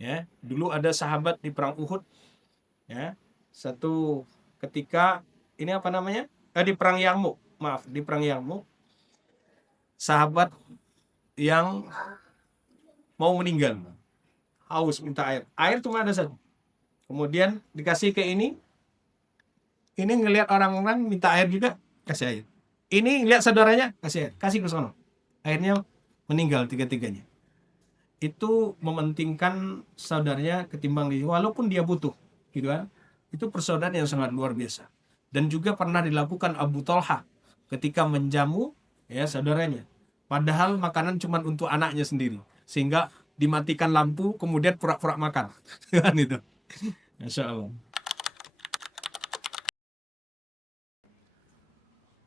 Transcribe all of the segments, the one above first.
Ya, dulu ada sahabat di perang Uhud, ya. Satu ketika ini apa namanya? Di perang Yarmuk, maaf, di perang Yarmuk, sahabat yang mau meninggal, haus minta air. Air cuma ada satu. Kemudian dikasih ke ini ngelihat orang-orang minta air juga, kasih air. Ini ngelihat saudaranya, kasih air, kasih ke sono. Akhirnya meninggal tiga-tiganya. Itu mementingkan saudaranya ketimbang diri, walaupun dia butuh, gitu kan? Itu persaudaraan yang sangat luar biasa. Dan juga pernah dilakukan Abu Talha ketika menjamu ya saudaranya. Padahal makanan cuma untuk anaknya sendiri, sehingga dimatikan lampu kemudian pura-pura makan. Kan itu. Masya Allah.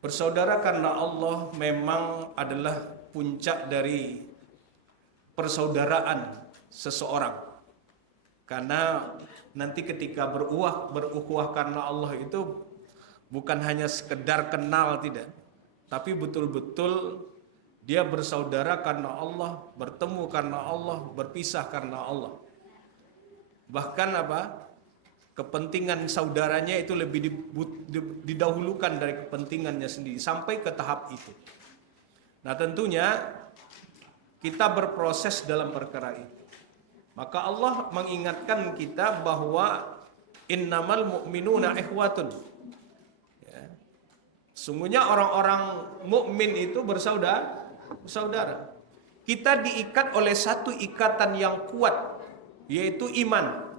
Bersaudara karena Allah memang adalah puncak dari persaudaraan seseorang. Karena nanti ketika berukuah karena Allah itu bukan hanya sekedar kenal, tidak, tapi betul-betul dia bersaudara karena Allah, bertemu karena Allah, berpisah karena Allah. Bahkan apa? Kepentingan saudaranya itu lebih didahulukan dari kepentingannya sendiri sampai ke tahap itu. Nah, tentunya kita berproses dalam perkara itu. Maka Allah mengingatkan kita bahwa innamal mu'minuna ikhwatun. Ya. Sungguhnya orang-orang mukmin itu bersaudara. Kita diikat oleh satu ikatan yang kuat, yaitu iman.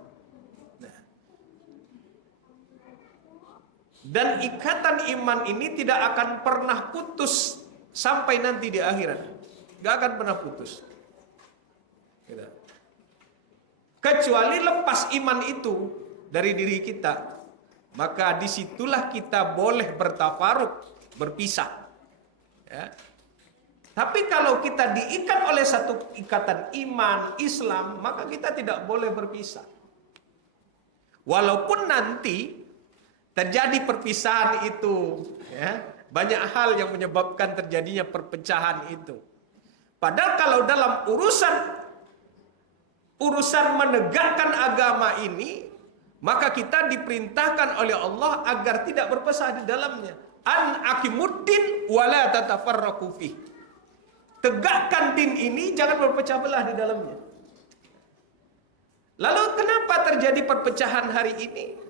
Dan ikatan iman ini tidak akan pernah putus sampai nanti di akhirat. Gak akan pernah putus. Kecuali lepas iman itu dari diri kita, maka disitulah kita boleh bertafaruk, berpisah. Ya. Tapi kalau kita diikat oleh satu ikatan iman, Islam, maka kita tidak boleh berpisah. Walaupun nanti terjadi perpisahan itu, ya, banyak hal yang menyebabkan terjadinya perpecahan itu. Padahal kalau dalam urusan menegakkan agama ini, maka kita diperintahkan oleh Allah agar tidak berpisah di dalamnya. An aqimuddin wala tatafarraqu fi. Tegakkan din ini, jangan berpecah belah di dalamnya. Lalu kenapa terjadi perpecahan hari ini?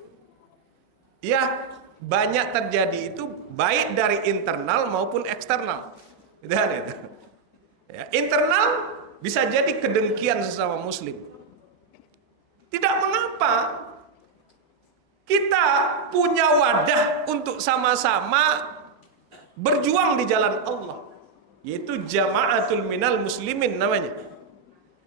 Ya, banyak terjadi itu baik dari internal maupun eksternal. Ya, internal bisa jadi kedengkian sesama muslim. Tidak mengapa. Kita punya wadah untuk sama-sama berjuang di jalan Allah. Yaitu jama'atul minal muslimin namanya.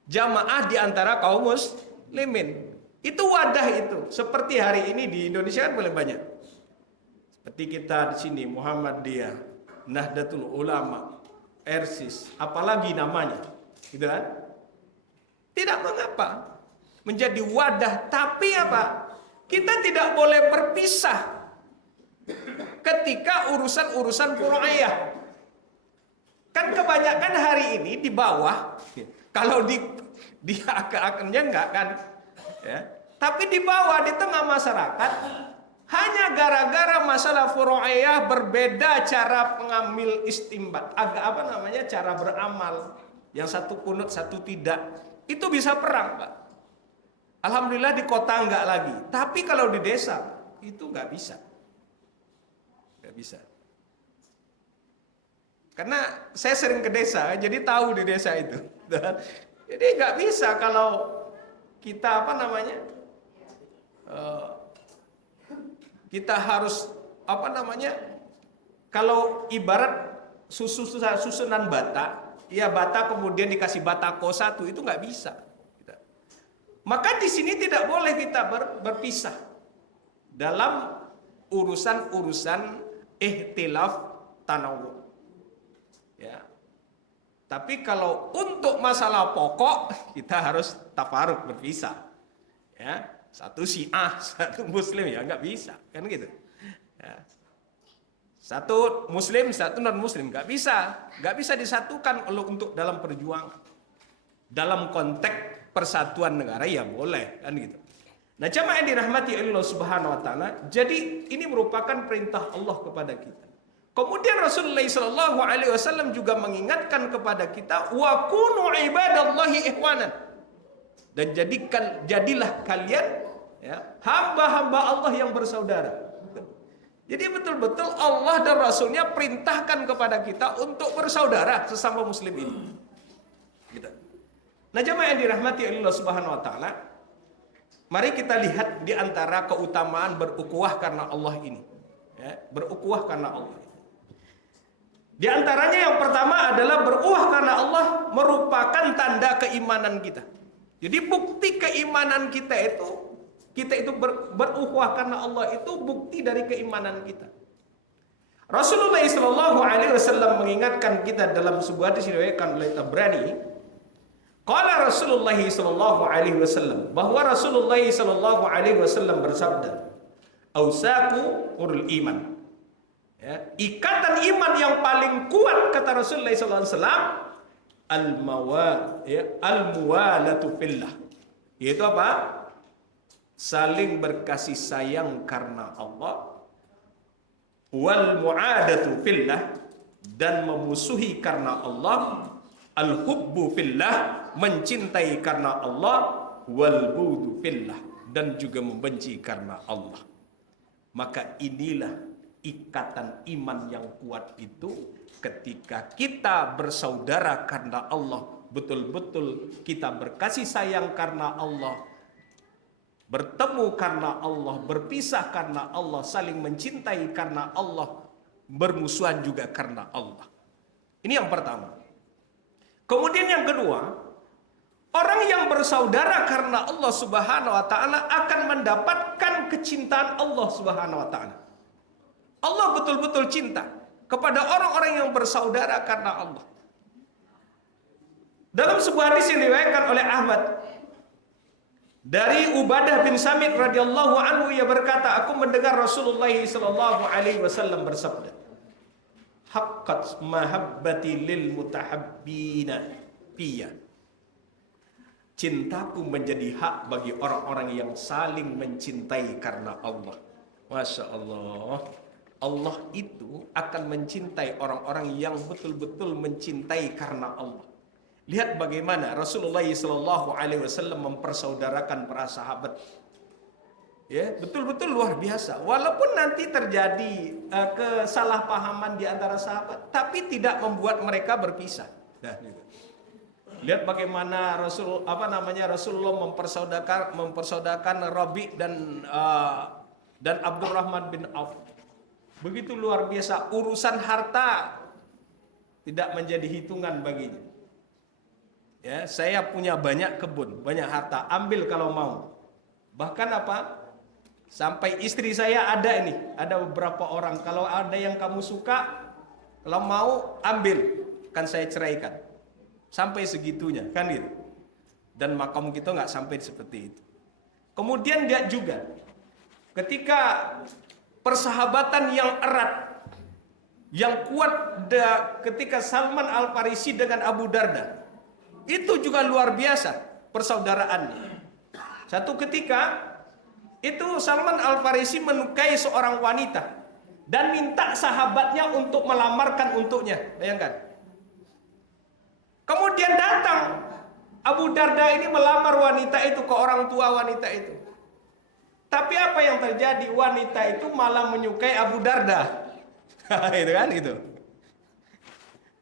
Jamaah di antara kaum muslimin. Itu wadah itu. Seperti hari ini di Indonesia kan boleh banyak. Seperti kita di sini Muhammadiyah, Nahdlatul Ulama, Ersis, apalagi namanya, gitu kan? Tidak mengapa menjadi wadah, tapi apa? Kita tidak boleh berpisah ketika urusan-urusan furu'iyah. Kan kebanyakan hari ini di bawah, kalau di akar-akarnya enggak kan, ya. Tapi di bawah di tengah masyarakat hanya gara-gara masalah furu'iyah berbeda cara pengambil istimbat, agak apa namanya, cara beramal. Yang satu kunut, satu tidak. Itu bisa perang, Pak. Alhamdulillah di kota enggak lagi. Tapi kalau di desa itu enggak bisa. Enggak bisa. Karena saya sering ke desa, jadi tahu di desa itu. Jadi enggak bisa kalau kita apa namanya, kita harus apa namanya, kalau ibarat susunan bata, ya bata kemudian dikasih batako satu, itu nggak bisa. Maka di sini tidak boleh kita berpisah dalam urusan-urusan ihtilaf tanawu. Ya. Tapi kalau untuk masalah pokok kita harus tafaruk, berpisah. Ya. Satu Syiah, satu Muslim, ya nggak bisa, kan gitu. Ya. Satu Muslim, satu non Muslim, nggak bisa disatukan untuk dalam perjuangan. Dalam konteks persatuan negara ya boleh kan gitu. Nah, jamaah yang dirahmati Allah Subhanahu wa taala, jadi ini merupakan perintah Allah kepada kita. Kemudian Rasulullah sallallahu alaihi wasallam juga mengingatkan kepada kita, wa kunu ibadallahi ikhwanan. Dan jadilah kalian ya, hamba-hamba Allah yang bersaudara. Jadi betul-betul Allah dan Rasulnya perintahkan kepada kita untuk bersaudara sesama muslim ini. Gitu. Nah, jemaah yang dirahmati Allah Subhanahu wa taala, mari kita lihat di antara keutamaan berukhuwah karena Allah ini. Ya, berukhuwah karena Allah. Di antaranya yang pertama adalah berukhuwah karena Allah merupakan tanda keimanan kita. Jadi bukti keimanan kita itu berukhuwah karena Allah itu bukti dari keimanan kita. Rasulullah sallallahu alaihi wasallam mengingatkan kita dalam sebuah hadis diriwayatkan oleh Tabrani. Qala Rasulullah sallallahu alaihi wasallam, bahwa Rasulullah sallallahu alaihi wasallam bersabda, "Ausaku urul iman." Ya, ikatan iman yang paling kuat kata Rasulullah sallallahu alaihi wasallam al-muwalatu fillah. Yaitu apa? Saling berkasih sayang karena Allah, wal mu'adatu fillah, dan memusuhi karena Allah, al hubbu fillah, mencintai karena Allah, wal bughdu fillah, dan juga membenci karena Allah. Maka inilah ikatan iman yang kuat itu, ketika kita bersaudara karena Allah, betul-betul kita berkasih sayang karena Allah, bertemu karena Allah, berpisah karena Allah, saling mencintai karena Allah, bermusuhan juga karena Allah. Ini yang pertama. Kemudian yang kedua, orang yang bersaudara karena Allah Subhanahu wa taala akan mendapatkan kecintaan Allah Subhanahu wa taala. Allah betul-betul cinta kepada orang-orang yang bersaudara karena Allah. Dalam sebuah hadis yang diriwayatkan oleh Ahmad dari Ubadah bin Samit radhiyallahu anhu, ia berkata, aku mendengar Rasulullah sallallahu alaihi wasallam bersabda, haqqat mahabbati lil mutahabbina fiyya. Cintaku menjadi hak bagi orang-orang yang saling mencintai karena Allah. Masya Allah. Allah itu akan mencintai orang-orang yang betul-betul mencintai karena Allah. Lihat bagaimana Rasulullah sallallahu alaihi wasallam mempersaudarakan para sahabat. Ya, betul-betul luar biasa. Walaupun nanti terjadi kesalahpahaman di antara sahabat, tapi tidak membuat mereka berpisah. Nah, gitu. Lihat bagaimana Rasulullah mempersaudarakan Rabi dan Abdurrahman bin Auf. Begitu luar biasa, urusan harta tidak menjadi hitungan baginya. Ya, saya punya banyak kebun, banyak harta, ambil kalau mau. Bahkan apa? Sampai istri saya ada beberapa orang, kalau ada yang kamu suka, kalau mau ambil, kan saya ceraikan. Sampai segitunya, kan gitu. Dan makam kita nggak sampai seperti itu. Kemudian dia juga, ketika persahabatan yang erat, yang kuat ketika Salman Al-Farisi dengan Abu Darda, itu juga luar biasa persaudaraannya. Satu ketika itu Salman Al-Farisi menyukai seorang wanita dan minta sahabatnya untuk melamarkan untuknya. Bayangkan. Kemudian datang Abu Darda ini melamar wanita itu ke orang tua wanita itu. Tapi apa yang terjadi? Wanita itu malah menyukai Abu Darda. Itu kan itu.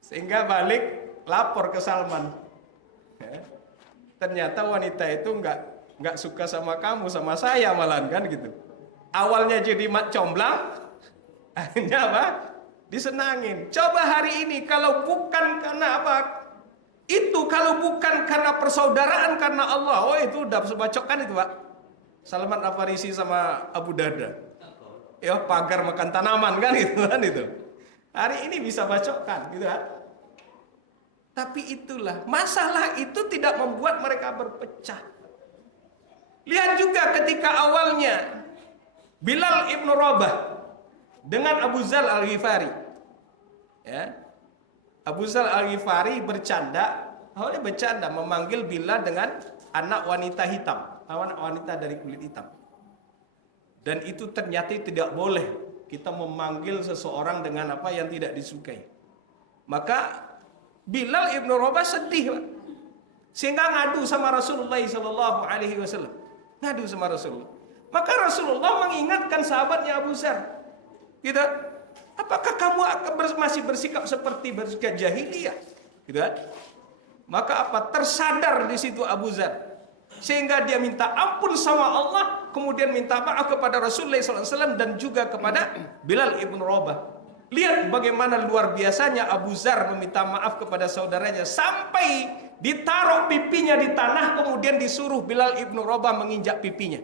Sehingga balik lapor ke Salman. Ternyata wanita itu nggak suka sama kamu, sama saya malahan, kan gitu. Awalnya jadi mat comblang, akhirnya apa? Disenangin. Coba hari ini kalau bukan karena apa? Itu kalau bukan karena persaudaraan karena Allah, oh itu udah sebacokkan itu, Pak. Salman Al-Farisi sama Abu Darda. Ya, pagar makan tanaman kan itu. Hari ini bisa bacokkan gitu kan. Tapi itulah, masalah itu tidak membuat mereka berpecah. Lihat juga ketika awalnya Bilal ibn Rabah dengan Abu Dzar Al-Ghifari. Ya. Abu Dzar Al-Ghifari bercanda memanggil Bilal dengan anak wanita hitam, anak wanita dari kulit hitam. Dan itu ternyata tidak boleh kita memanggil seseorang dengan apa yang tidak disukai. Maka Bilal ibnu Rabah sedih, Pak. Sehingga ngadu sama Rasulullah SAW. Ngadu sama Rasulullah. Maka Rasulullah mengingatkan sahabatnya Abu Dzar. Gitu. Apakah kamu masih bersikap seperti bersikap jahiliyah? Gitu kan? Maka apa? Tersadar di situ Abu Dzar. Sehingga dia minta ampun sama Allah, kemudian minta maaf kepada Rasulullah SAW dan juga kepada Bilal ibn Rabah. Lihat bagaimana luar biasanya Abu Dzar meminta maaf kepada saudaranya sampai ditaruh pipinya di tanah, kemudian disuruh Bilal ibn Rabah menginjak pipinya.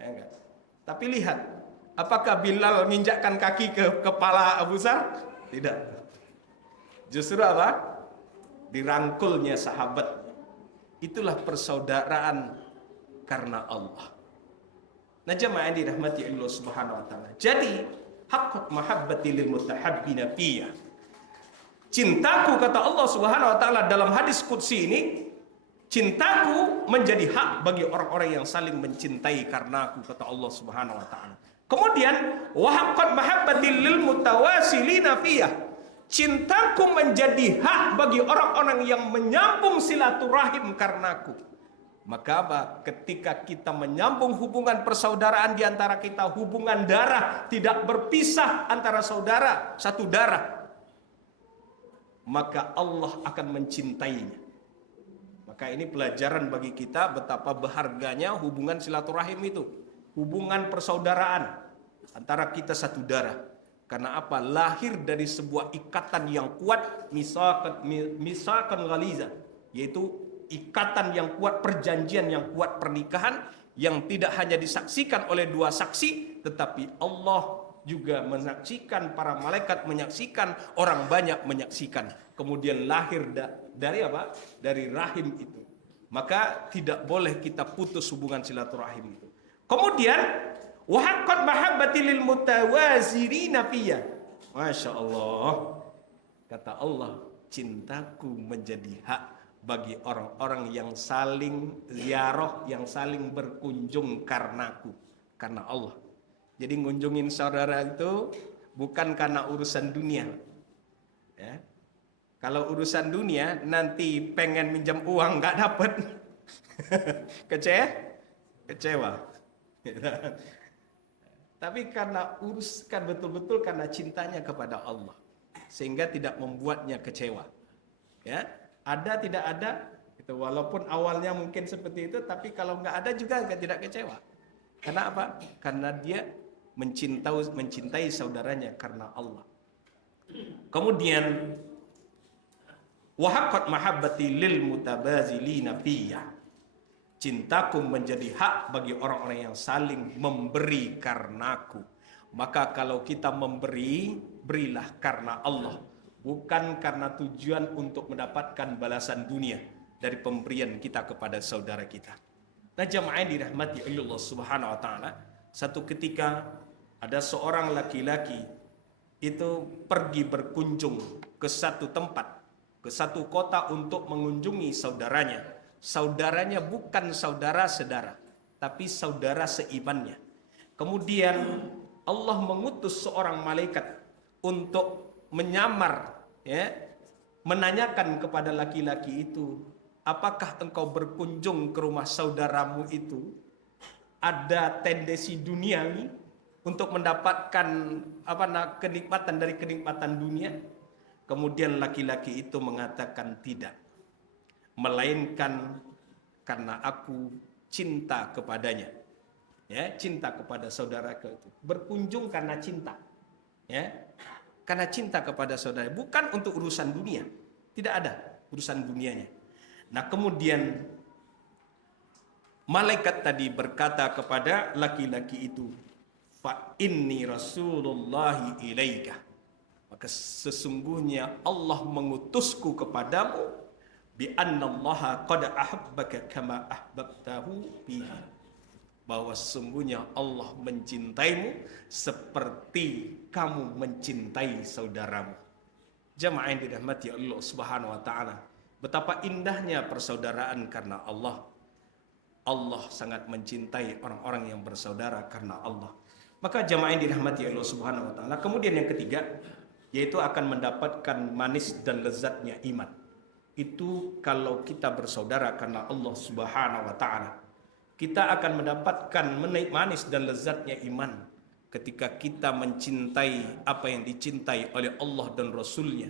Ya, enggak? Tapi lihat, apakah Bilal menginjakkan kaki ke kepala Abu Dzar? Tidak. Justru apa? Dirangkulnya sahabat. Itulah persaudaraan karena Allah. Nah, jemaah yang dirahmati Allah Subhanahu wa taala. Jadi, haqqat mahabbati lil mutahabbina fiyya. Cintaku, kata Allah Subhanahu wa taala dalam hadis qudsi ini, cintaku menjadi hak bagi orang-orang yang saling mencintai karena aku, kata Allah Subhanahu wa taala. Kemudian, wa haqqat mahabbati lil mutawasilina fiyya. Cintaku menjadi hak bagi orang-orang yang menyambung silaturahim karenaku. Maka apa? Ketika kita menyambung hubungan persaudaraan di antara kita, hubungan darah, tidak berpisah antara saudara, satu darah, maka Allah akan mencintainya. Maka ini pelajaran bagi kita betapa berharganya hubungan silaturahim itu. Hubungan persaudaraan antara kita satu darah. Karena apa? Lahir dari sebuah ikatan yang kuat, misalkan ghaliza, yaitu ikatan yang kuat, perjanjian yang kuat, pernikahan yang tidak hanya disaksikan oleh dua saksi, tetapi Allah juga menyaksikan, para malaikat menyaksikan, orang banyak menyaksikan. Kemudian lahir dari apa? Dari rahim itu. Maka tidak boleh kita putus hubungan silaturahim itu. Kemudian wa haqqat mahabbati lil mutawazirina fiyya. Masya Allah. Kata Allah, cintaku menjadi hak bagi orang-orang yang saling ziarah, yang saling berkunjung karenaku, karena Allah. Jadi ngunjungin saudara itu bukan karena urusan dunia. Ya. Kalau urusan dunia nanti pengen minjam uang nggak dapet, kecewa. Tapi karena uruskan betul-betul karena cintanya kepada Allah, sehingga tidak membuatnya kecewa. Ya, ada tidak ada, itu walaupun awalnya mungkin seperti itu, tapi kalau nggak ada juga tidak kecewa. Karena apa? Karena dia mencintai saudaranya karena Allah. Kemudian wa haqqat mahabbati lil mutabazilina fiyya. Cintaku menjadi hak bagi orang-orang yang saling memberi karenaku. Maka kalau kita memberi, berilah karena Allah, bukan karena tujuan untuk mendapatkan balasan dunia dari pemberian kita kepada saudara kita. Nah, jamaah yang dirahmati Allah Subhanahu wa taala, satu ketika ada seorang laki-laki itu pergi berkunjung ke satu tempat, ke satu kota untuk mengunjungi saudaranya. Saudaranya bukan saudara-saudara, tapi saudara seimannya. Kemudian Allah mengutus seorang malaikat untuk menyamar, ya, menanyakan kepada laki-laki itu, apakah engkau berkunjung ke rumah saudaramu itu ada tendensi duniawi untuk mendapatkan kenikmatan dari kenikmatan dunia? Kemudian laki-laki itu mengatakan tidak, melainkan karena aku cinta kepadanya. Ya, cinta kepada saudaraku itu. Berkunjung karena cinta. Ya. Karena cinta kepada saudara, bukan untuk urusan dunia. Tidak ada urusan dunianya. Nah, kemudian malaikat tadi berkata kepada laki-laki itu, fa inni rasulullahi ilaika. Maka sesungguhnya Allah mengutusku kepadamu, bi annallaha qad ahabbaka kama ahbabtahu bihi, bahwa sesungguhnya Allah mencintaimu seperti kamu mencintai saudaramu. Jamaah yang dirahmati Allah Subhanahu wa taala. betapa indahnya persaudaraan karena Allah. Allah sangat mencintai orang-orang yang bersaudara karena Allah. Maka jamaah yang dirahmati Allah Subhanahu wa taala. Kemudian yang ketiga, yaitu akan mendapatkan manis dan lezatnya iman. Itu kalau kita bersaudara karena Allah Subhanahu wa taala. Kita akan mendapatkan manis dan lezatnya iman ketika kita mencintai apa yang dicintai oleh Allah dan Rasul-Nya,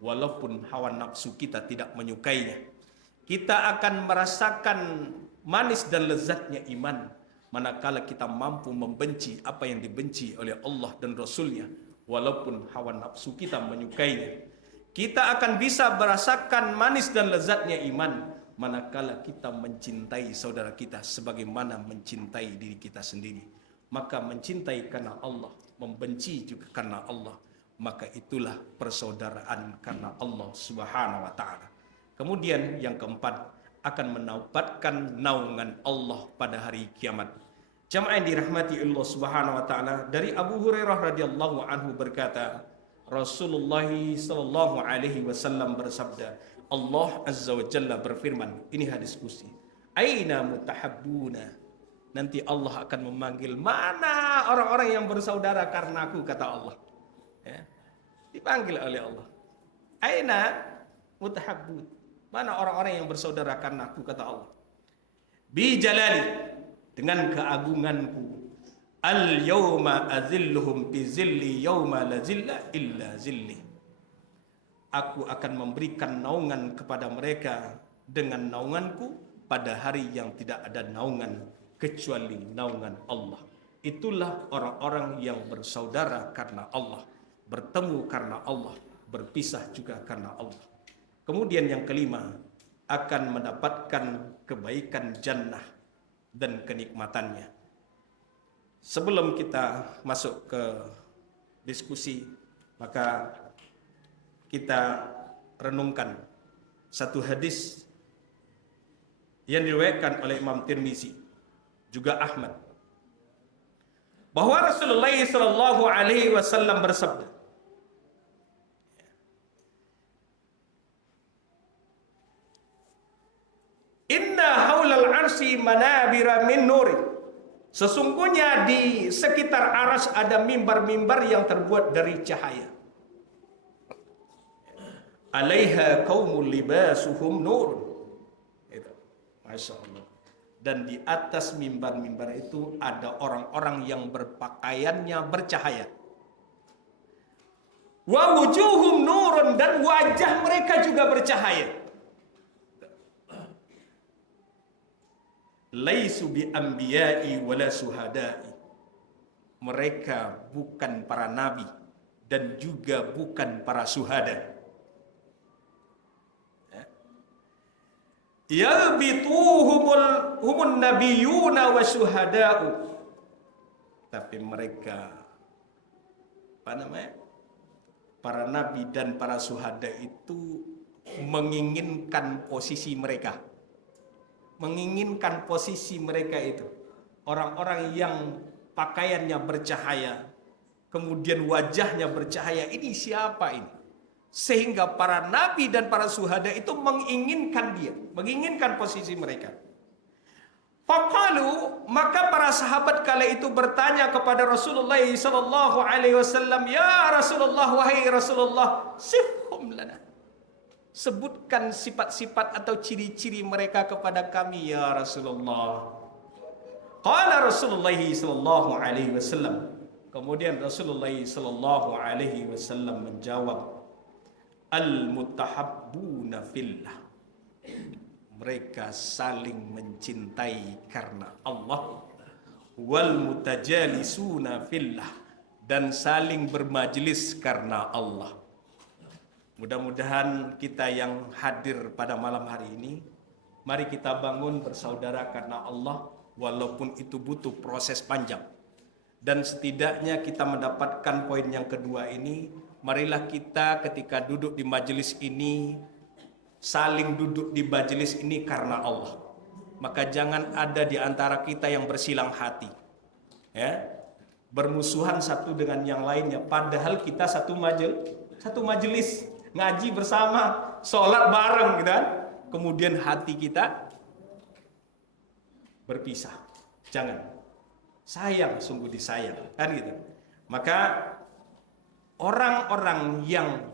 walaupun hawa nafsu kita tidak menyukainya. Kita akan merasakan manis dan lezatnya iman manakala kita mampu membenci apa yang dibenci oleh Allah dan Rasul-Nya, walaupun hawa nafsu kita menyukainya. Kita akan bisa merasakan manis dan lezatnya iman manakala kita mencintai saudara kita sebagaimana mencintai diri kita sendiri. Maka mencintai karena Allah, membenci juga karena Allah, maka itulah persaudaraan karena Allah Subhanahu wa taala. Kemudian yang keempat, akan mendapatkan naungan Allah pada hari kiamat. Jamaah yang dirahmati Allah Subhanahu wa taala, dari Abu Hurairah radhiyallahu anhu berkata, Rasulullah sallallahu alaihi wasallam bersabda, Allah Azza wa Jalla berfirman, ini hadis qudsi, aina mutahabbuna, nanti Allah akan memanggil, mana orang-orang yang bersaudara karena aku, kata Allah. Ya, dipanggil oleh Allah, aina mutahabbun, mana orang-orang yang bersaudara karena aku, kata Allah. Bi jalali, dengan keagunganku, al yauma azilluhum bi zilli yauma la zilla illa zilli, aku akan memberikan naungan kepada mereka dengan naunganku pada hari yang tidak ada naungan kecuali naungan Allah. Itulah orang-orang yang bersaudara karena Allah, bertemu karena Allah, berpisah juga karena Allah. Kemudian yang kelima, akan mendapatkan kebaikan jannah dan kenikmatannya. Sebelum kita masuk ke diskusi, maka kita renungkan satu hadis yang diriwayatkan oleh Imam Tirmizi juga Ahmad, bahwa Rasulullah sallallahu alaihi wasallam bersabda, inna haulal arsy manabira min nur, sesungguhnya di sekitar arsy ada mimbar-mimbar yang terbuat dari cahaya. Alaiha qaumul libasuhum nur. Itu. Masya Allah. Dan di atas mimbar-mimbar itu ada orang-orang yang berpakaiannya bercahaya. Wa wujuhum nurun, dan wajah mereka juga bercahaya. Laisu bi anbiya'i wala suhada'i. Mereka bukan para nabi dan juga bukan para suhada. Yalbituhumun nabiyuna wa syuhada'u, tapi mereka para nabi dan para syuhada itu menginginkan posisi mereka. Menginginkan posisi mereka itu. Orang-orang yang pakaiannya bercahaya, kemudian wajahnya bercahaya, ini siapa ini? Sehingga para nabi dan para syuhada itu menginginkan dia, menginginkan posisi mereka. Faqalu, maka para sahabat kala itu bertanya kepada Rasulullah sallallahu alaihi wasallam, ya Rasulullah, wahai Rasulullah, sifhum lana, sebutkan sifat-sifat atau ciri-ciri mereka kepada kami ya Rasulullah. Qala Rasulullah sallallahu alaihi wasallam, kemudian Rasulullah sallallahu alaihi wasallam menjawab, al-mutahabbuna fillah, mereka saling mencintai karena Allah, wal mutajalisuna fillah, dan saling bermajlis karena Allah. Mudah-mudahan kita yang hadir pada malam hari ini, mari kita bangun bersaudara karena Allah, walaupun itu butuh proses panjang. Dan setidaknya kita mendapatkan poin yang kedua ini, marilah kita ketika duduk di majelis ini, saling duduk di majelis ini karena Allah. Maka jangan ada di antara kita yang bersilang hati, ya, bermusuhan satu dengan yang lainnya, padahal kita satu majelis. ngaji bersama, sholat bareng gitu kan. Kemudian hati kita berpisah. Jangan. Sayang, sungguh disayang, kan gitu. Maka orang-orang yang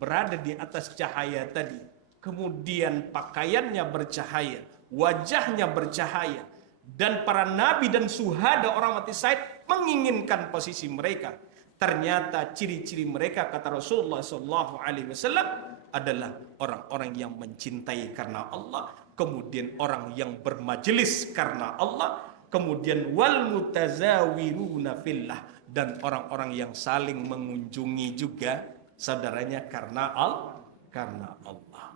berada di atas cahaya tadi, kemudian pakaiannya bercahaya, wajahnya bercahaya, dan para nabi dan syuhada orang mati syahid menginginkan posisi mereka. Ternyata ciri-ciri mereka, kata Rasulullah SAW, adalah orang-orang yang mencintai karena Allah, kemudian orang yang bermajelis karena Allah, kemudian wal mutazawiruna fillah, dan orang-orang yang saling mengunjungi juga saudaranya karena Allah.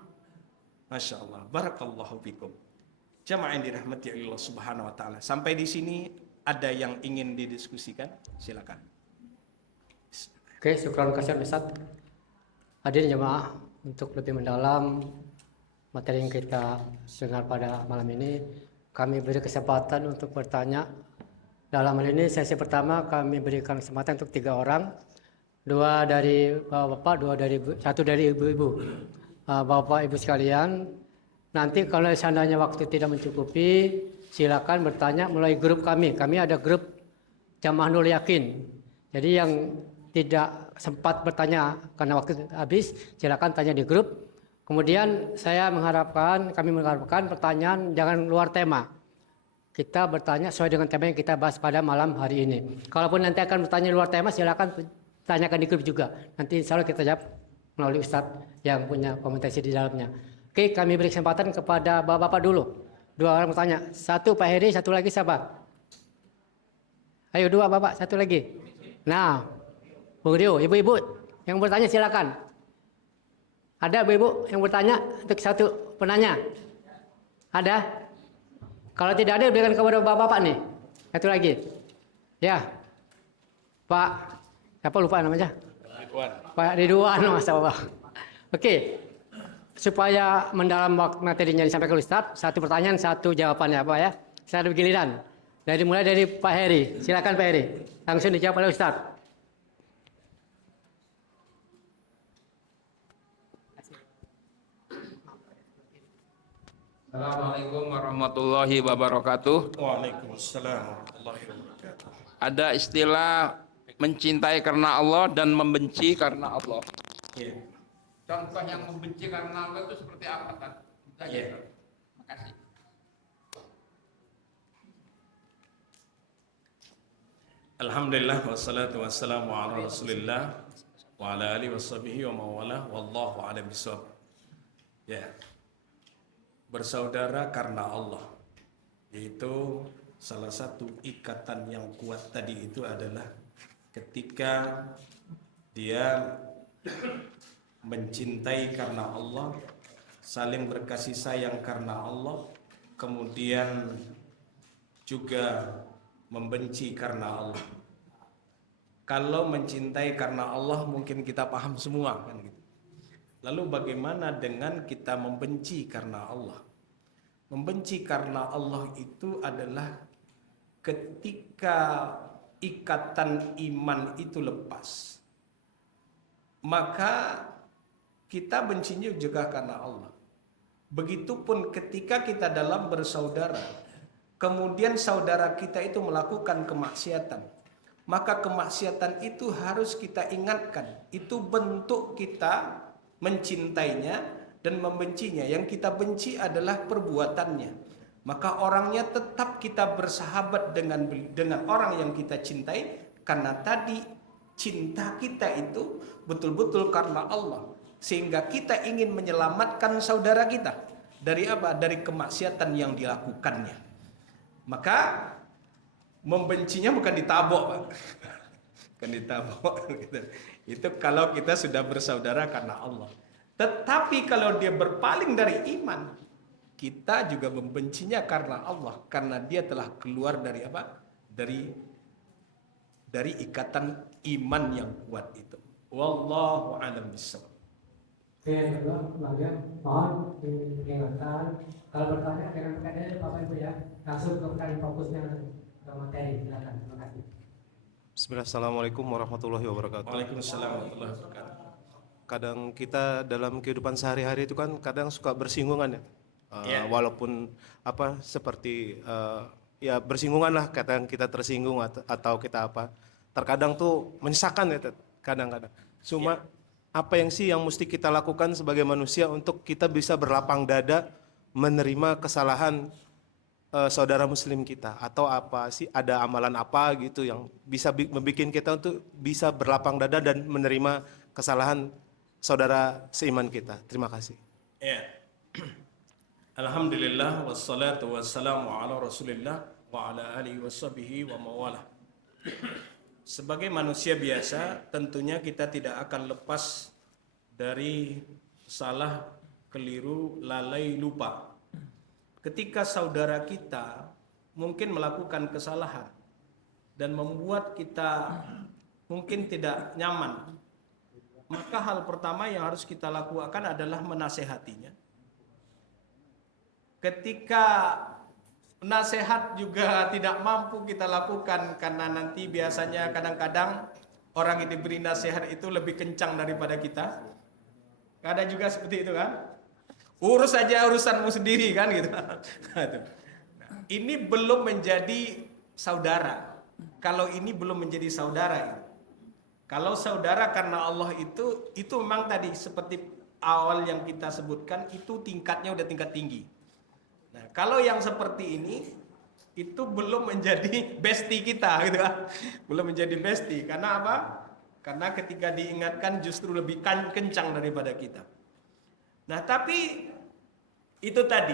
Masya Allah, barakallahu fikum. Jamaah yang dirahmati Allah Subhanahu wa taala. Sampai di sini ada yang ingin didiskusikan? Silakan. Oke, syukran kasih Ustaz. Hadirin jemaah, untuk lebih mendalam materi yang kita dengar pada malam ini, kami beri kesempatan untuk bertanya. Dalam hal ini sesi pertama kami berikan kesempatan untuk 3 orang, 2 dari bapak, 1 dari ibu-ibu. Bapak ibu sekalian, nanti kalau seandainya waktu tidak mencukupi, silakan bertanya melalui grup kami. Kami ada grup Jamaah Nurul Yakin. Jadi yang tidak sempat bertanya karena waktu habis, silakan tanya di grup. Kemudian kami mengharapkan pertanyaan jangan luar tema. Kita bertanya sesuai dengan tema yang kita bahas pada malam hari ini. Kalaupun nanti akan bertanya luar tema, silakan tanyakan di grup juga. Nanti insya Allah kita jawab melalui Ustadz yang punya kompetensi di dalamnya. Oke, kami beri kesempatan kepada bapak-bapak dulu. 2 orang bertanya. 1 Pak Heri, 1 lagi siapa? Ayo 2 bapak, 1 lagi. Nah, Bung Rio, ibu-ibu yang bertanya silakan. Ada ibu-ibu yang bertanya untuk 1 penanya? Ada? Kalau tidak ada, berikan kepada bapak-bapak nih. 1 lagi. Ya. Pak, siapa lupa namanya? Ridwan. Pak Ridwan, Mas Allah. Oke. Supaya mendalam materinya disampaikan oleh Ustaz, 1 pertanyaan, 1 jawabannya Pak ya. Saya ada giliran. Mulai dari Pak Heri. Silakan Pak Heri. Langsung dijawab oleh Ustaz. Assalamualaikum warahmatullahi wabarakatuh. Waalaikumsalam warahmatullahi wabarakatuh. Ada istilah mencintai karena Allah dan membenci karena Allah. Iya. Contoh yang membenci karena Allah itu seperti apa kan? Iya. Terima kasih. Alhamdulillah wassalatu wassalamu ala Rasulillah wa ala alihi washabihi wa mawala wallahu a'lam bishawab. Ya. Bersaudara karena Allah, yaitu salah satu ikatan yang kuat tadi itu adalah ketika dia mencintai karena Allah, saling berkasih sayang karena Allah, kemudian juga membenci karena Allah. Kalau mencintai karena Allah mungkin kita paham semua kan gitu. Lalu bagaimana dengan kita membenci karena Allah? Membenci karena Allah itu adalah ketika ikatan iman itu lepas, maka kita bencinya juga karena Allah. Begitupun ketika kita dalam bersaudara, kemudian saudara kita itu melakukan kemaksiatan, maka kemaksiatan itu harus kita ingatkan. Itu bentuk kita mencintainya dan membencinya. Yang kita benci adalah perbuatannya. Maka orangnya tetap kita bersahabat dengan orang yang kita cintai, karena tadi cinta kita itu betul-betul karena Allah, sehingga kita ingin menyelamatkan saudara kita dari apa? Dari kemaksiatan yang dilakukannya. Maka membencinya bukan ditabok, Pak. Bukan ditabok gitu. Itu kalau kita sudah bersaudara karena Allah. Tetapi kalau dia berpaling dari iman, kita juga membencinya karena Allah, karena dia telah keluar dari apa? Dari ikatan iman yang kuat itu. Wallahu a'lam bishawab. Oke, yang kedua, bagian mohon diingatkan kalau bertanya dengan pertanyaan Bapak Ibu ya, langsung ke pertanyaan fokusnya ke materi. Silakan. Terima kasih. Bismillah, assalamualaikum warahmatullahi wabarakatuh. Waalaikumsalam warahmatullahi wabarakatuh. kadang kita dalam kehidupan sehari-hari itu kan kadang suka bersinggungan ya. Walaupun seperti ya bersinggungan lah, kadang kita tersinggung atau kita terkadang tuh menyesakan ya kadang-kadang. Cuma apa yang mesti kita lakukan sebagai manusia untuk kita bisa berlapang dada menerima kesalahan saudara muslim kita, atau ada amalan apa gitu yang bisa membuat kita untuk bisa berlapang dada dan menerima kesalahan saudara seiman kita. Terima kasih. Ya. Alhamdulillah wassalatu wassalamu ala Rasulillah wa ala alihi washabihi wa mawalah. Sebagai manusia biasa, tentunya kita tidak akan lepas dari salah, keliru, lalai, lupa. Ketika saudara kita mungkin melakukan kesalahan dan membuat kita mungkin tidak nyaman, maka hal pertama yang harus kita lakukan adalah menasehatinya. Ketika nasihat juga tidak mampu kita lakukan, karena nanti biasanya kadang-kadang orang yang diberi nasihat itu lebih kencang daripada kita. Ada juga seperti itu kan? Urus saja urusanmu sendiri kan gitu. Ini belum menjadi saudara. Kalau ini belum menjadi saudara. Kalau saudara karena Allah itu memang tadi seperti awal yang kita sebutkan, itu tingkatnya udah tingkat tinggi. Nah, kalau yang seperti ini itu belum menjadi bestie kita gitu kan. Belum menjadi bestie. Karena apa? Karena ketika diingatkan justru lebih kencang daripada kita. Nah, tapi itu tadi,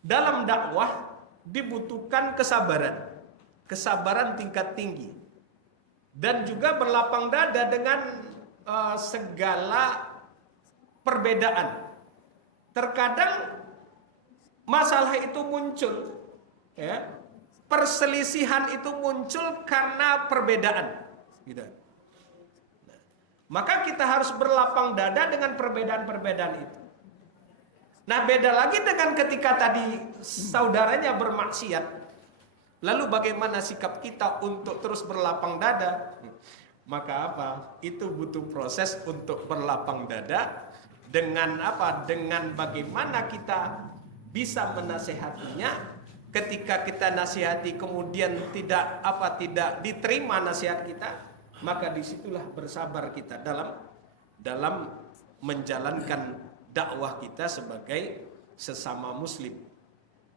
dalam dakwah dibutuhkan kesabaran. Kesabaran tingkat tinggi. Dan juga berlapang dada dengan segala perbedaan. Terkadang masalah itu muncul, ya, perselisihan itu muncul karena perbedaan, gitu. Maka kita harus berlapang dada dengan perbedaan-perbedaan itu. Nah, beda lagi dengan ketika tadi saudaranya bermaksiat. Lalu bagaimana sikap kita untuk terus berlapang dada? Maka itu butuh proses untuk berlapang dada dengan Dengan bagaimana kita bisa menasehatinya. Ketika kita nasihati kemudian tidak diterima nasihat kita, maka disitulah bersabar kita dalam menjalankan dakwah kita sebagai sesama muslim.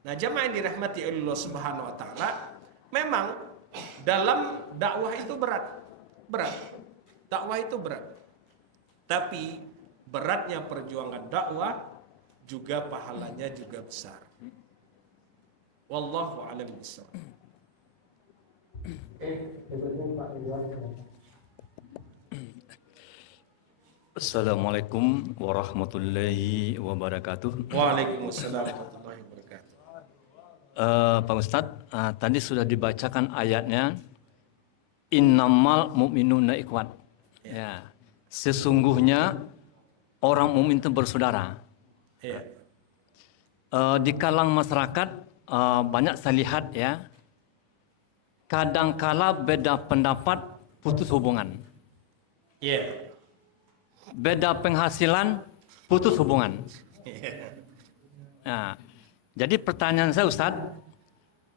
Nah, jamaah yang dirahmati Allah Subhanahu wa taala, memang dalam dakwah itu berat. Dakwah itu berat. Tapi beratnya perjuangan dakwah juga pahalanya juga besar. Wallahu a'lam bishawab. Assalamualaikum warahmatullahi wabarakatuh. Waalaikumsalam warahmatullahi wabarakatuh. Pak Ustadz, tadi sudah dibacakan ayatnya, innamal mu'minuna ikhwat. Ya, sesungguhnya orang mukmin itu bersaudara. Ya. Di kalangan masyarakat banyak saya lihat ya, kadangkala beda pendapat putus hubungan. Ya. Beda penghasilan putus hubungan. Nah, jadi pertanyaan saya Ustadz,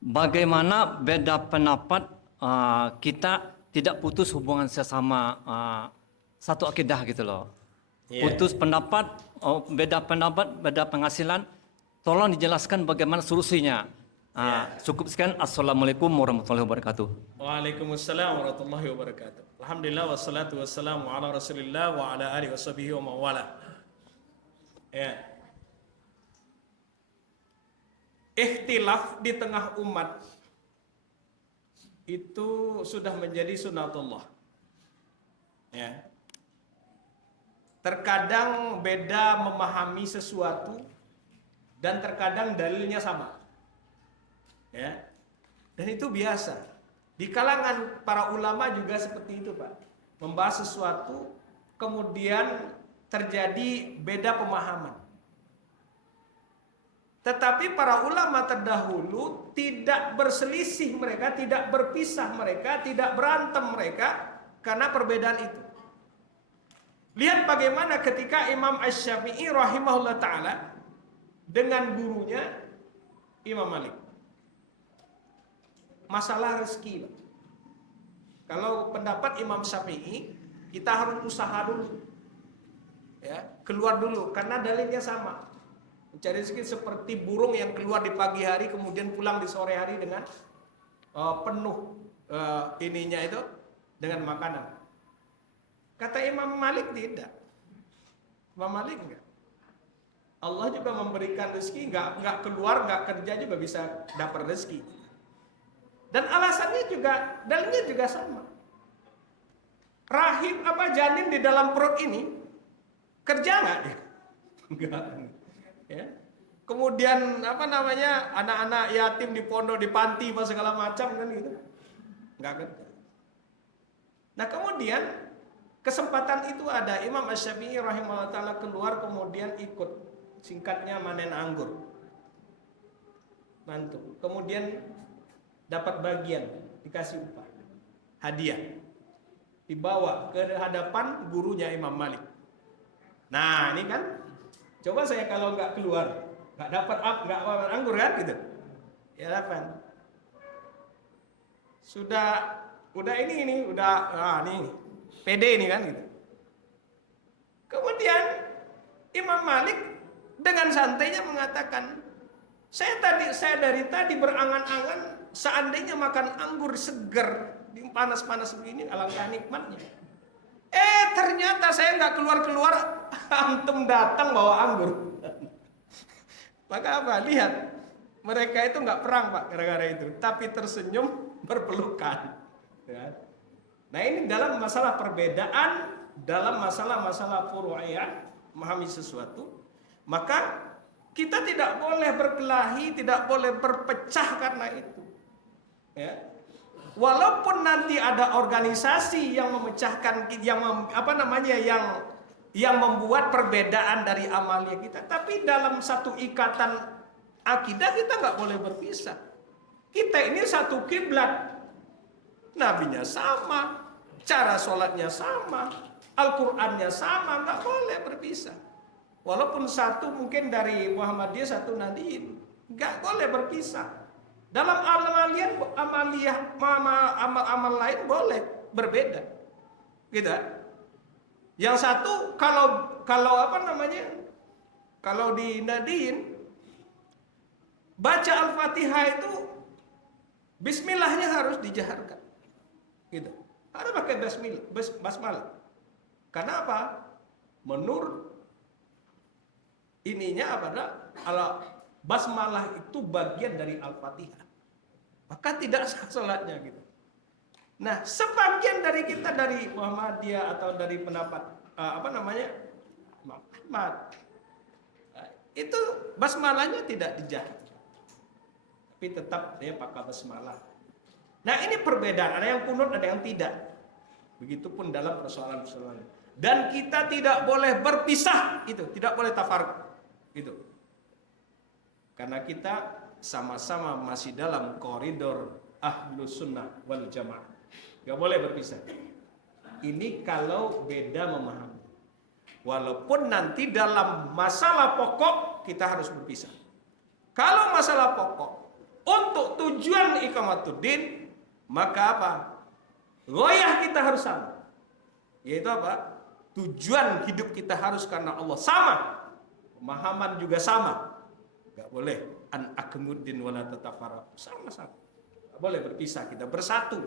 bagaimana beda pendapat kita tidak putus hubungan sesama satu akidah gitu loh. Putus pendapat, beda pendapat, beda penghasilan, tolong dijelaskan bagaimana solusinya. Cukup sekian. Assalamualaikum warahmatullahi wabarakatuh. Waalaikumsalam warahmatullahi wabarakatuh. Alhamdulillah wassalatu wassalamu ala Rasulillah wa ala alihi washabihi wa mawala. Ya. Ikhtilaf di tengah umat itu sudah menjadi sunatullah. Ya. Terkadang beda memahami sesuatu dan terkadang dalilnya sama. Ya. Dan itu biasa. Di kalangan para ulama juga seperti itu, Pak. Membahas sesuatu kemudian terjadi beda pemahaman. Tetapi para ulama terdahulu tidak berselisih mereka, tidak berpisah mereka, tidak berantem mereka karena perbedaan itu. Lihat bagaimana ketika Imam Asy-Syafi'i rahimahullah ta'ala dengan gurunya Imam Malik. Masalah rezeki. Kalau pendapat Imam Syafi'i, kita harus usaha dulu. Ya, keluar dulu karena dalilnya sama. Mencari rezeki seperti burung yang keluar di pagi hari kemudian pulang di sore hari dengan penuh ininya itu dengan makanan. Kata Imam Malik tidak. Imam Malik enggak. Allah juga memberikan rezeki, enggak keluar, enggak kerja juga bisa dapat rezeki. Dan alasannya juga, dalilnya juga sama. Rahim janin di dalam perut ini kerja enggak dia? Enggak. Ya. Kemudian anak-anak yatim di pondok, di panti, segala macam kan gitu. Enggak kerja. Nah, kemudian kesempatan itu ada. Imam Asy-Syafi'i rahimahullah ta'ala keluar kemudian ikut, singkatnya manen anggur. Mantu. Kemudian dapat bagian, dikasih upah, hadiah. Dibawa ke hadapan gurunya Imam Malik. Nah, ini kan, coba saya kalau nggak keluar, nggak dapat anggur kan gitu. Ya dapat. Udah ini pede ini kan gitu. Kemudian Imam Malik dengan santainya mengatakan, saya dari tadi berangan-angan seandainya makan anggur seger di panas-panas begini alangkah nikmatnya. Ternyata saya nggak keluar-keluar, antum datang bawa anggur. Maka apa? Lihat, mereka itu nggak perang Pak gara-gara itu, tapi tersenyum berpelukan. Ya. Nah, ini dalam masalah perbedaan, dalam masalah-masalah furu'iyah, memahami sesuatu, maka kita tidak boleh berkelahi, tidak boleh berpecah karena itu. Ya. Walaupun nanti ada organisasi yang memecahkan, yang membuat perbedaan dari amalia kita, tapi dalam satu ikatan akidah kita nggak boleh berpisah. Kita ini satu kiblat, nabinya sama, cara sholatnya sama, Al-Qur'annya sama, nggak boleh berpisah. Walaupun satu mungkin dari Muhammadiyah, satu Nahdiyin, nggak boleh berpisah. Dalam amal lain boleh berbeda, gitu. Yang satu kalau di Nahdiyin baca Al-Fatihah itu Bismillahnya harus dijaharkan, gitu. Harus pakai basmalah. Karena apa? Menurut ininya basmalah itu bagian dari Al-Fatihah. Maka tidak sah salatnya gitu. Nah, sebagian dari kita dari Muhammadiyah atau dari pendapat Ahmad, itu basmalahnya tidak dijahat. Tapi tetap dia pakai basmalah. Nah, ini perbedaan, ada yang kunut, ada yang tidak. Begitupun dalam persoalan-persoalan. Dan kita tidak boleh berpisah, itu tidak boleh tafarruq. Gitu. Karena kita sama-sama masih dalam koridor Ahlus Sunnah wal Jamaah. Gak boleh berpisah. Ini kalau beda memahami. Walaupun nanti dalam masalah pokok kita harus berpisah. Kalau masalah pokok untuk tujuan iqamatuddin, maka apa? Goyah kita harus sama. Yaitu apa? Tujuan hidup kita harus karena Allah sama. Pemahaman juga sama. Gak boleh an akmuddin wala tatafarraqu, sama-sama. Gak boleh berpisah, kita bersatu.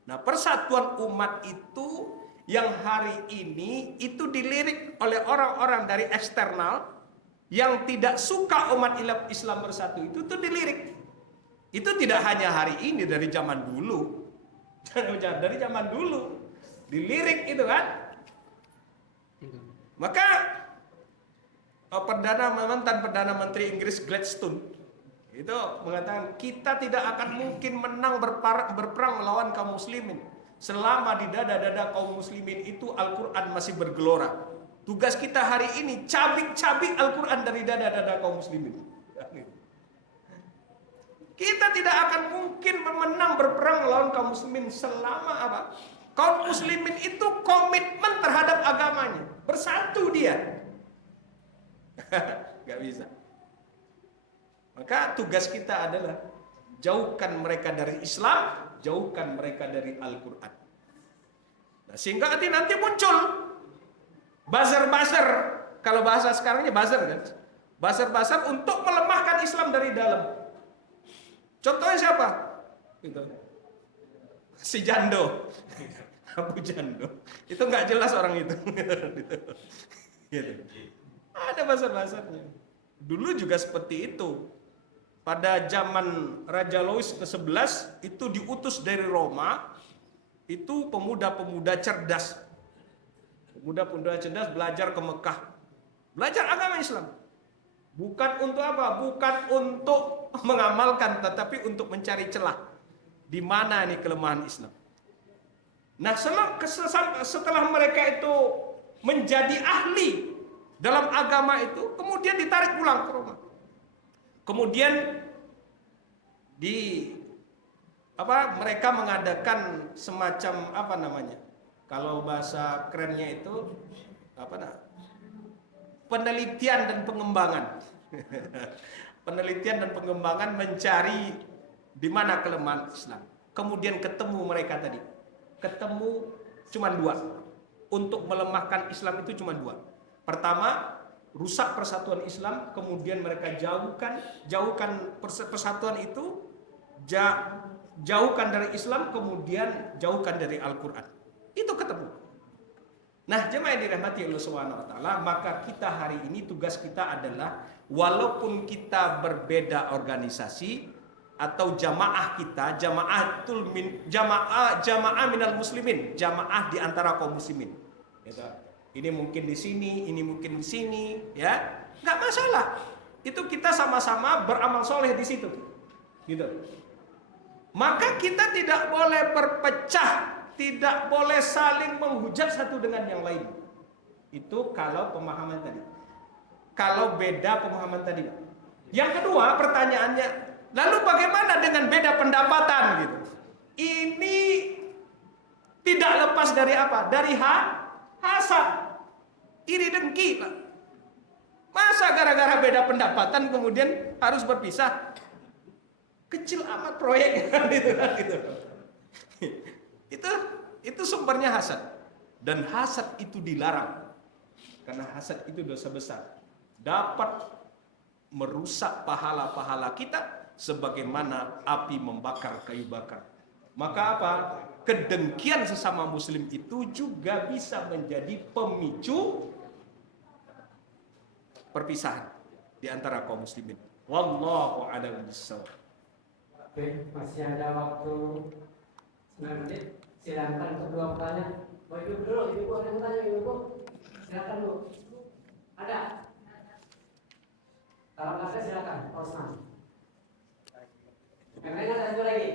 Nah, persatuan umat itu yang hari ini itu dilirik oleh orang-orang dari eksternal yang tidak suka umat Islam bersatu itu dilirik. Itu tidak hanya hari ini, dari zaman dulu. Dari zaman dulu dilirik itu kan. Maka mantan Perdana Menteri Inggris Gladstone itu mengatakan kita tidak akan mungkin menang berperang melawan kaum muslimin selama di dada-dada kaum muslimin itu Al-Quran masih bergelora. Tugas kita hari ini cabik-cabik Al-Quran dari dada-dada kaum muslimin. Kita tidak akan mungkin menang berperang melawan kaum muslimin selama Kaum muslimin itu komitmen terhadap agamanya, bersatu dia. Gak bisa. Maka tugas kita adalah jauhkan mereka dari Islam, jauhkan mereka dari Al-Quran. Nah, sehingga nanti muncul buzzer-buzzer, kalau bahasa sekarangnya buzzer kan, buzzer-buzzer untuk melemahkan Islam dari dalam. Contohnya siapa? Gitu. Si Jando, Abu Jando. Itu nggak jelas orang itu. Gitu. Ada buzzer-buzzernya. Dulu juga seperti itu. Pada zaman Raja Louis ke-11 itu diutus dari Roma, itu pemuda-pemuda cerdas. Pemuda-pemuda cerdas belajar ke Mekah. Belajar agama Islam. Bukan untuk apa? Bukan untuk mengamalkan, tetapi untuk mencari celah. Di mana nih kelemahan Islam? Nah, setelah mereka itu menjadi ahli dalam agama itu, kemudian ditarik pulang ke Roma. Kemudian mereka mengadakan semacam kalau bahasa kerennya itu penelitian dan pengembangan. Penelitian dan pengembangan mencari di mana kelemahan Islam. Kemudian ketemu mereka tadi. Ketemu cuma dua. Untuk melemahkan Islam itu cuma dua. Pertama, rusak persatuan Islam, kemudian mereka jauhkan persatuan itu, jauhkan dari Islam, kemudian jauhkan dari Al-Quran. Itu ketemu. Nah, jemaah yang dirahmati Allah SWT, maka kita hari ini tugas kita adalah, walaupun kita berbeda organisasi atau jamaah kita, jamaah minal muslimin, jamaah di antara kaum muslimin. Gitu. Ini mungkin di sini, ini mungkin di sini, ya, nggak masalah. Itu kita sama-sama beramal soleh di situ, gitu. Maka kita tidak boleh berpecah, tidak boleh saling menghujat satu dengan yang lain. Itu kalau pemahaman tadi. Kalau beda pemahaman tadi. Yang kedua, pertanyaannya, lalu bagaimana dengan beda pendapatan, gitu? Ini tidak lepas dari apa? Dari hasad, iri dengki. Masa gara-gara beda pendapatan kemudian harus berpisah? Kecil amat proyek gitu. Itu sumbernya hasad. Dan hasad itu dilarang. Karena hasad itu dosa besar. Dapat merusak pahala-pahala kita sebagaimana api membakar kayu bakar. Maka apa? Kedengkian sesama muslim itu juga bisa menjadi pemicu perpisahan di antara kaum muslimin. Wallahu a'lam bishawab. Oke, masih ada waktu 9 menit. Silakan untuk dua pertanyaan. Mau ibu dulu, ibu ada yang tanya, ibu. Silakan Bu. Ada? Kalau nggak ada silakan, Osman. Yang lain ada satu lagi.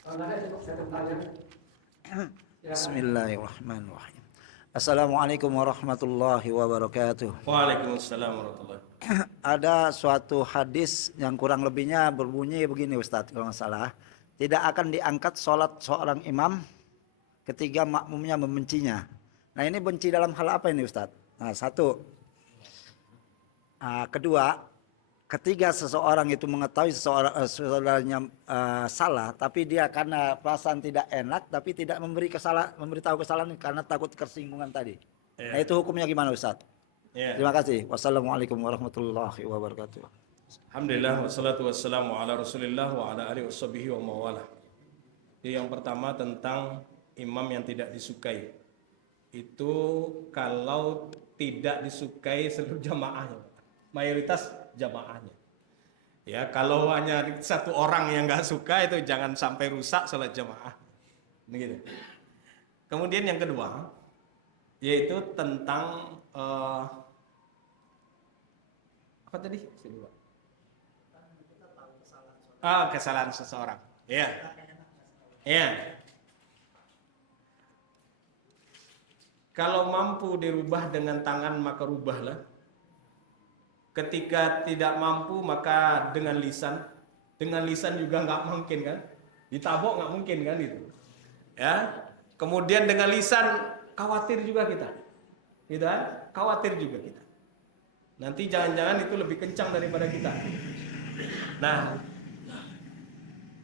Kalau nggak ada cukup satu pertanyaan. Bismillahirrahmanirrahim. Assalamualaikum warahmatullahi wabarakatuh. Waalaikumsalam warahmatullahi wabarakatuh. Ada suatu hadis yang kurang lebihnya berbunyi begini Ustadz, kalau nggak salah. Tidak akan diangkat sholat seorang imam ketika makmumnya membencinya. Nah, ini benci dalam hal apa ini Ustadz? Nah, satu. Kedua, ketika seseorang itu mengetahui saudaranya salah, tapi dia karena perasaan tidak enak, tapi tidak memberitahu kesalahan karena takut kesinggungan tadi. Nah, itu hukumnya gimana Ustadz? Terima kasih. Wassalamualaikum warahmatullahi wabarakatuh. Alhamdulillah, wassalatu wassalamu ala rasulillah wa ala alihi washabihi wa mawalah. Yang pertama tentang imam yang tidak disukai. Itu kalau tidak disukai seluruh jamaahnya, mayoritas jamaahnya. Ya, kalau hanya satu orang yang nggak suka itu jangan sampai rusak salat jamaah. Begitu. Kemudian yang kedua yaitu tentang apa tadi? Saya lupa. Kesalahan seseorang. Ya. Ya. Kalau mampu dirubah dengan tangan maka rubahlah. Ketika tidak mampu maka dengan lisan. Dengan lisan juga nggak mungkin kan? Ditabok nggak mungkin kan itu. Ya. Kemudian dengan lisan khawatir juga kita. Gitu kan? Khawatir juga kita. Nanti jangan-jangan itu lebih kencang daripada kita. Nah,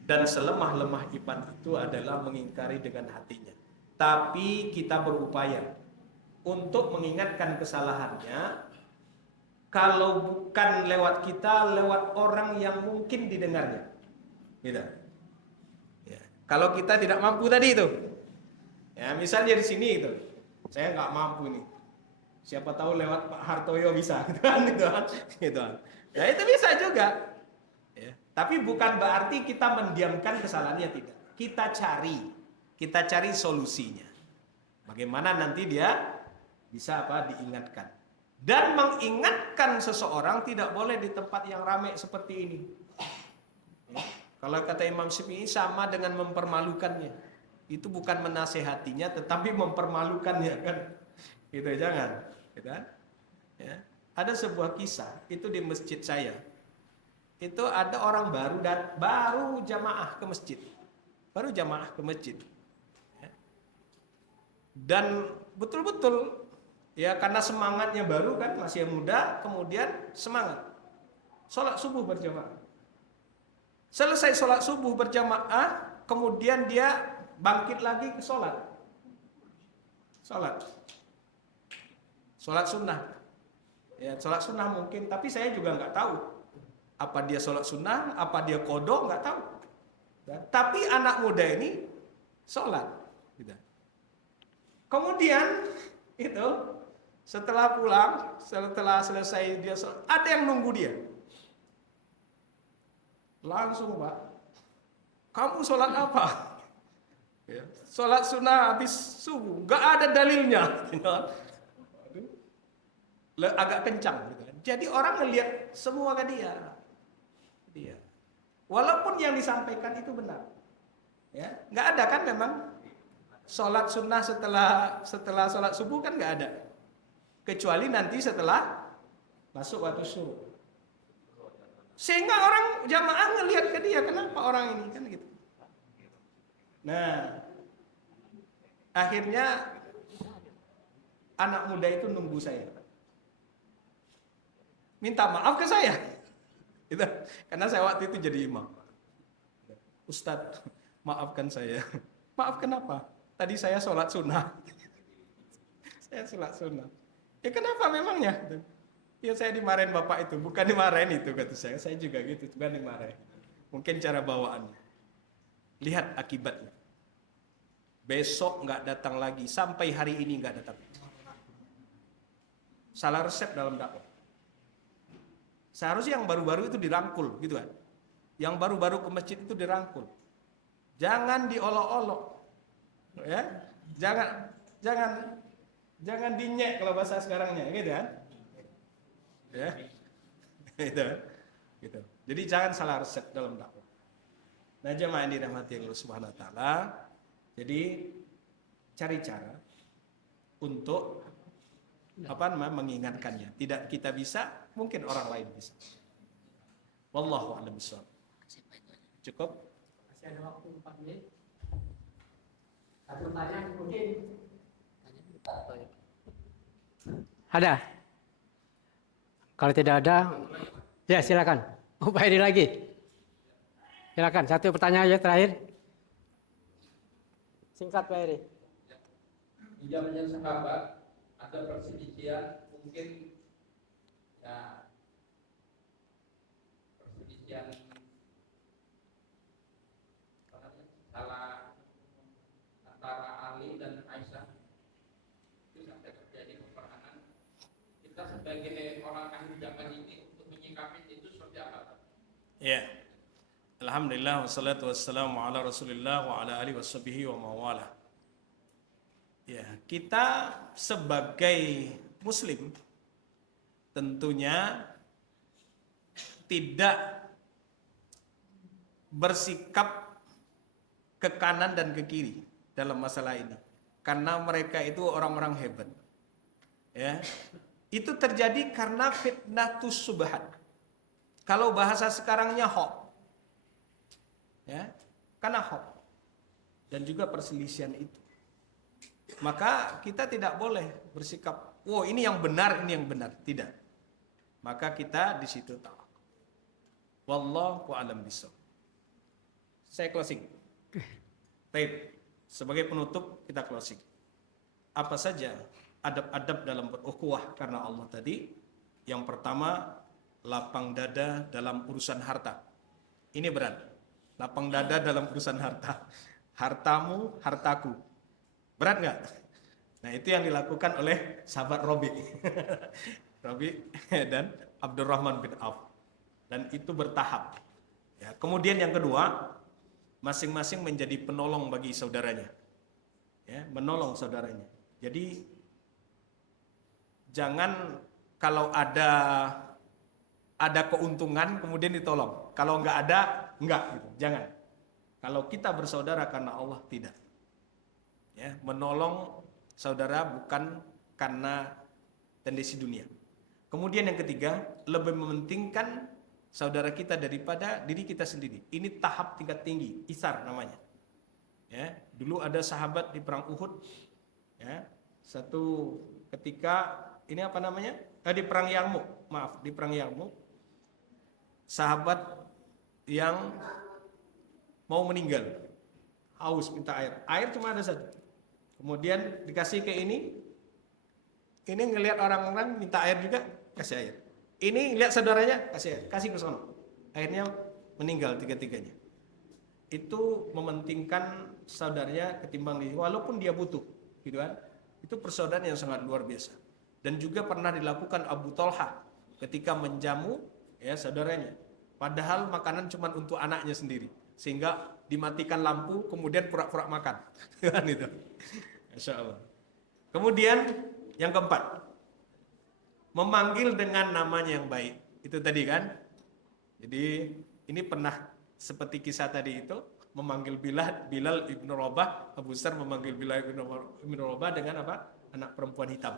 dan selemah-lemah iman itu adalah mengingkari dengan hatinya. Tapi kita berupaya untuk mengingatkan kesalahannya. Kalau bukan lewat kita, lewat orang yang mungkin didengarnya. Gitu. Ya. Kalau kita tidak mampu tadi itu, ya misalnya di sini itu, saya nggak mampu nih. Siapa tahu lewat Pak Hartoyo bisa, gitu kan? Ya itu bisa juga. Ya. Tapi bukan berarti kita mendiamkan kesalahannya, tidak. Kita cari solusinya. Bagaimana nanti dia bisa diingatkan. Dan mengingatkan seseorang tidak boleh di tempat yang ramai seperti ini. Ya. Kalau kata Imam Syafi'i sama dengan mempermalukannya. Itu bukan menasehatinya, tetapi mempermalukannya kan. Gitu jangan. Gitu kan? Ya. Ada sebuah kisah itu di masjid saya. Itu ada orang baru jamaah ke masjid. Baru jamaah ke masjid. Ya. Dan betul-betul ya karena semangatnya baru kan, masih muda, kemudian semangat. Sholat subuh berjamaah. Selesai sholat subuh berjamaah, kemudian dia bangkit lagi ke sholat. Sholat sunnah. Ya, sholat sunnah mungkin, tapi saya juga nggak tahu. Apa dia sholat sunnah, apa dia qodho, nggak tahu. Ya, tapi anak muda ini sholat. Gitu. Kemudian itu setelah pulang, setelah selesai dia sholat, ada yang nunggu dia. Langsung, Pak, kamu sholat apa? Ya, sholat sunnah habis subuh, nggak ada dalilnya. Agak kencang. Gitu. Jadi orang ngelihat semua ke dia. Walaupun yang disampaikan itu benar. Ya, nggak ada kan memang sholat sunnah setelah sholat subuh kan nggak ada. Kecuali nanti setelah masuk waktu subuh. Sehingga orang jamaah ngelihat ke dia, kenapa orang ini kan gitu. Nah, akhirnya anak muda itu nunggu saya. Minta maaf ke saya. Gitu. Karena saya waktu itu jadi imam. Ustadz, maafkan saya. Maaf kenapa? Tadi saya sholat sunnah. Saya sholat sunnah. Ya kenapa memangnya? Ya saya dimarahin bapak itu. Bukan dimarahin itu kata saya. Saya juga gitu, bukan dimarahin. Mungkin cara bawaannya. Lihat akibatnya. Besok nggak datang lagi. Sampai hari ini nggak datang. Salah resep dalam dakwah. Seharusnya yang baru-baru itu dirangkul, gitu kan? Yang baru-baru ke masjid itu dirangkul. Jangan diolok-olok, ya? Jangan dinyek kalau bahasa sekarangnya, gitu kan? Ya, gitu. Jadi jangan salah resep dalam dakwah. Nah, jemaah yang dirahmati Allah Subhanahu Wa Taala, jadi cari cara untuk mengingatkannya. Tidak kita bisa, mungkin orang lain bisa. Wallahu a'lam bishawab. Cukup? Masih ada waktu 4 menit. Satu tanya mungkin. Ada? Kalau tidak ada, ya silakan. Pak Heri lagi. Silakan, satu pertanyaan aja terakhir. Singkat Pak Heri. Di zamannya sahabat ada perselisihan, mungkin ya perselisihan salah antara Ali dan Aisyah, itu sampai terjadi peperangan. Kita sebagai orang ahli zaman ini untuk menyikapi itu seperti apa? Ya. Alhamdulillah wassalatu wassalamu ala Rasulillah wa ala alihi washabihi wa mawala. Ya, kita sebagai muslim tentunya tidak bersikap ke kanan dan ke kiri dalam masalah ini. Karena mereka itu orang-orang hebat. Ya. Itu terjadi karena fitnatus subhat. Kalau bahasa sekarangnya hoax. Ya, karena hoax. dan juga perselisihan itu. Maka kita tidak boleh bersikap, "Wow, ini yang benar, ini yang benar." Tidak. Maka kita di situ tahu. Wallahu a'lam bishawab. Saya closing. Baik. Sebagai penutup kita closing. Apa saja adab-adab dalam berukhuwah karena Allah tadi? Yang pertama, lapang dada dalam urusan harta. Ini berat. Lapang dada dalam urusan harta. Hartamu, hartaku. Berat nggak? Nah, itu yang dilakukan oleh sahabat Robi. Robi dan Abdurrahman bin Auf. Dan itu bertahap. Ya, kemudian yang kedua, masing-masing menjadi penolong bagi saudaranya. Ya, menolong saudaranya. Jadi jangan kalau ada keuntungan kemudian ditolong. Kalau nggak ada, nggak gitu. Jangan. Kalau kita bersaudara karena Allah, tidak. Ya, menolong saudara bukan karena tendensi dunia. Kemudian yang ketiga, lebih mementingkan saudara kita daripada diri kita sendiri. Ini tahap tingkat tinggi, isar namanya. Ya, dulu ada sahabat di perang Uhud. Ya, satu ketika ini apa namanya? Di perang Yarmuk, maaf, di perang Yarmuk. Sahabat yang mau meninggal, haus minta air. Air cuma ada satu. Kemudian dikasih ke ini ngelihat orang-orang minta air juga, kasih air. Ini lihat saudaranya, kasih air, kasih ke sono. Akhirnya meninggal tiga-tiganya. Itu mementingkan saudaranya ketimbang diri, walaupun dia butuh, gitu kan? Itu persaudaraan yang sangat luar biasa. Dan juga pernah dilakukan Abu Talha ketika menjamu ya saudaranya. Padahal makanan cuma untuk anaknya sendiri, sehingga dimatikan lampu, kemudian pura-pura makan, kan itu. Masya Allah. Kemudian yang keempat, memanggil dengan namanya yang baik. Itu tadi kan. Jadi ini pernah seperti kisah tadi itu, memanggil Bilal ibn Rabah, Abu Sar memanggil Bilal ibn Rabah dengan apa? Anak perempuan hitam.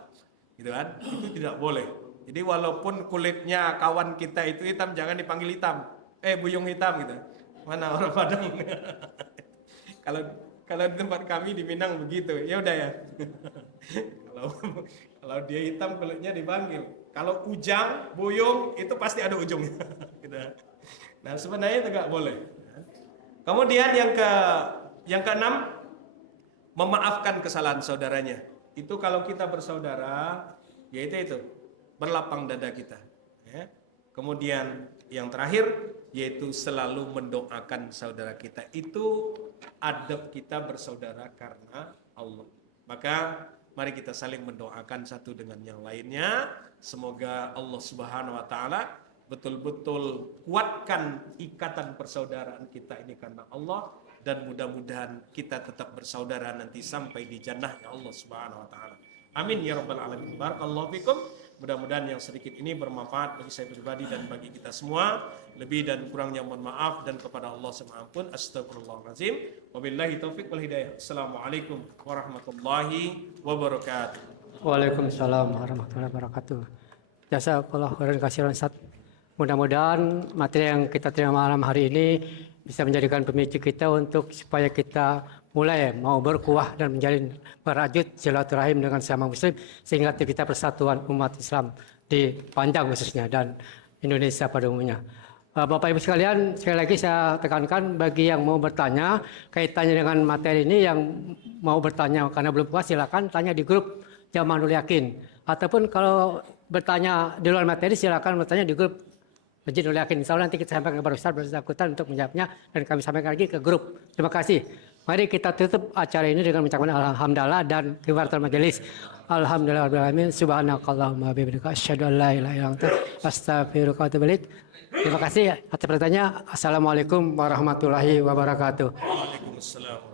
Gitu kan? Itu tidak boleh. Jadi walaupun kulitnya kawan kita itu hitam, jangan dipanggil hitam. Buyung hitam gitu. Mana orang Padang? Kalau di tempat kami di Minang begitu. Ya udah ya. Kalau dia hitam kulitnya dipanggil. Kalau ujang, buyung itu pasti ada ujungnya. Nah, sebenarnya itu nggak boleh. Kemudian yang keenam, memaafkan kesalahan saudaranya. Itu kalau kita bersaudara, yaitu itu berlapang dada kita. Ya. Kemudian yang terakhir, yaitu selalu mendoakan saudara kita. Itu adab kita bersaudara karena Allah. Maka mari kita saling mendoakan satu dengan yang lainnya. Semoga Allah Subhanahu wa taala betul-betul kuatkan ikatan persaudaraan kita ini karena Allah, dan mudah-mudahan kita tetap bersaudara nanti sampai di jannahnya Allah Subhanahu wa taala. Amin ya rabbal alamin. Barakallahu fikum. Mudah-mudahan yang sedikit ini bermanfaat bagi saya pribadi dan bagi kita semua. Lebih dan kurangnya mohon maaf, dan kepada Allah semaampun. Astagfirullahaladzim. Wabillahi taufiq wal hidayah. Assalamualaikum warahmatullahi wabarakatuh. Waalaikumsalam warahmatullahi wabarakatuh. Jazakallahu khairan katsiran Ustaz. Mudah-mudahan materi yang kita terima malam hari ini bisa menjadikan pemicu kita untuk supaya kita mulai mau berkuah dan menjalin merajut silaturahim dengan sesama muslim, sehingga kita persatuan umat Islam di Panjang khususnya dan Indonesia pada umumnya. Bapak Ibu sekalian, sekali lagi saya tekankan bagi yang mau bertanya kaitannya dengan materi ini, yang mau bertanya karena belum puas silakan tanya di grup Jamanul Yakin, ataupun kalau bertanya di luar materi silakan bertanya di grup Masjid Nurul Yakin. Insya Allah nanti kita sampaikan kepada Ustaz bersangkutan untuk menjawabnya, dan kami sampaikan lagi ke grup. Terima kasih. Mari kita tutup acara ini dengan mengucapkan alhamdulillah dan kifaratul majelis. Alhamdulillahirabbil alamin. Subhanakallahumma bihamdika asyhadu an la ilaha illa anta astaghfiruka wa atubu ilaik. Terima kasih atas pertanyaannya. Assalamualaikum warahmatullahi wabarakatuh. Waalaikumsalam.